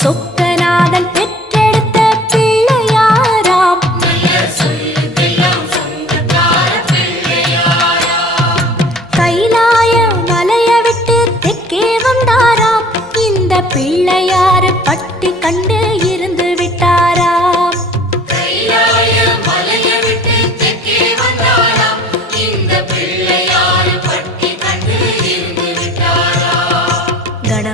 சொக்கநாதன் பெற்றெடுத்த பிள்ளையாராம். கைலாய மலைய விட்டு தெக்கே வந்தாராம். இந்த பிள்ளை